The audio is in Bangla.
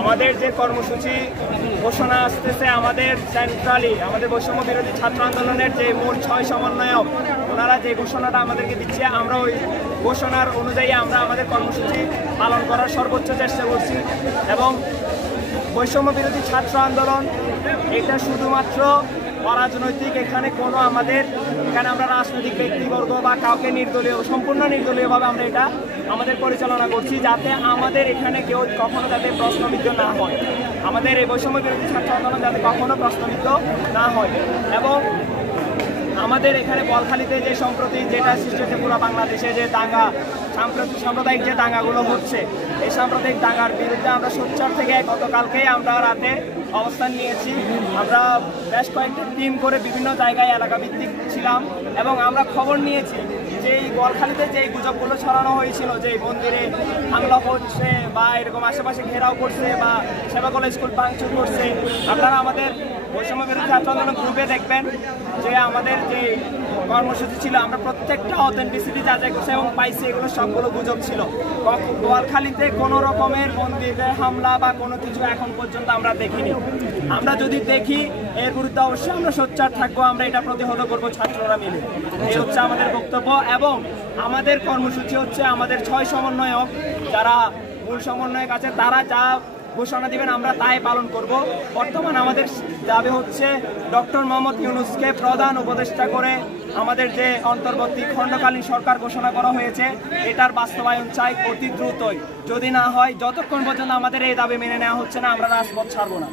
আমাদের যে কর্মসূচি ঘোষণা আসতেছে, আমাদের সেন্ট্রালি আমাদের বৈষম্য বিরোধী ছাত্র আন্দোলনের যে মূল 6 সমন্বয়ক ওনারা যে ঘোষণাটা আমাদেরকে দিচ্ছে, আমরা ওই ঘোষণার অনুযায়ী আমরা আমাদের কর্মসূচি পালন করার সর্বোচ্চ চেষ্টা করছি। এবং বৈষম্য বিরোধী ছাত্র আন্দোলন এটা শুধুমাত্র অরাজনৈতিক, এখানে কোনো এখানে আমরা রাজনৈতিক ব্যক্তিবর্গ বা কাউকে সম্পূর্ণ নির্দলীয়ভাবে আমরা এটা আমাদের পরিচালনা করছি, যাতে আমাদের এখানে কেউ কখনো যাতে প্রশ্নবিদ্ধ না হয়, আমাদের এই বৈষম্য বিরোধী ছাত্র আন্দোলন যাতে কখনো প্রশ্নবিদ্ধ না হয়। এবং আমাদের এখানে বলখালীতে যে সম্প্রতি যেটা সৃষ্টি হচ্ছে পুরো বাংলাদেশে যে দাঙ্গা, সাম্প্রদায়িক যে দাঙ্গাগুলো হচ্ছে, এই সাম্প্রদায়িক দাঙ্গার বিরুদ্ধে আমরা সোচ্চার থেকে গতকালকেই আমরা রাতে অবস্থান নিয়েছি। আমরা বেশ কয়েকটি টিম করে বিভিন্ন জায়গায় এলাকা ভিত্তিক ছিলাম এবং আমরা খবর নিয়েছি যে এই বলখালীতে যে গুজবগুলো ছড়ানো হয়েছিল যে মন্দিরে হামলা করছে বা এরকম আশেপাশে ঘেরাও করছে বা সেবাকলা স্কুল ভাঙচুর করছে। আপনারা আমাদের বৈষম্য বিরোধী ছাত্র আন্দোলন গ্রুপে দেখবেন যে আমাদের যে কর্মসূচি ছিল আমরা প্রত্যেকটা অথেন্টিসিটি যাচাই করছি এবং পাইছি এগুলো সবগুলো গুজব ছিল। বলখালীতে কোনো রকমের মন্দিরে হামলা বা কোনো কিছু এখন পর্যন্ত আমরা দেখিনি। আমরা যদি দেখি এর বিরুদ্ধে অবশ্যই আমরা সোচ্চার থাকবো, আমরা এটা প্রতিহত করবো ছাত্ররা মিলে। এই হচ্ছে আমাদের বক্তব্য। এবং আমাদের কর্মসূচি হচ্ছে আমাদের 6 সমন্বয়ক যারা মূল সমন্বয়ক আছে তারা যা ঘোষণা দিবেন আমরা তাই পালন করব। বর্তমান আমাদের দাবি হচ্ছে ডক্টর মোহাম্মদ ইউনূসকে প্রধান উপদেষ্টা করে আমাদের যে অন্তর্বর্তী খণ্ডকালীন সরকার ঘোষণা করা হয়েছে এটার বাস্তবায়ন চাই অতি দ্রুতই। যদি না হয়, যতক্ষণ পর্যন্ত আমাদের এই দাবি মেনে নেওয়া হচ্ছে না, আমরা রাজপথ ছাড়বো না।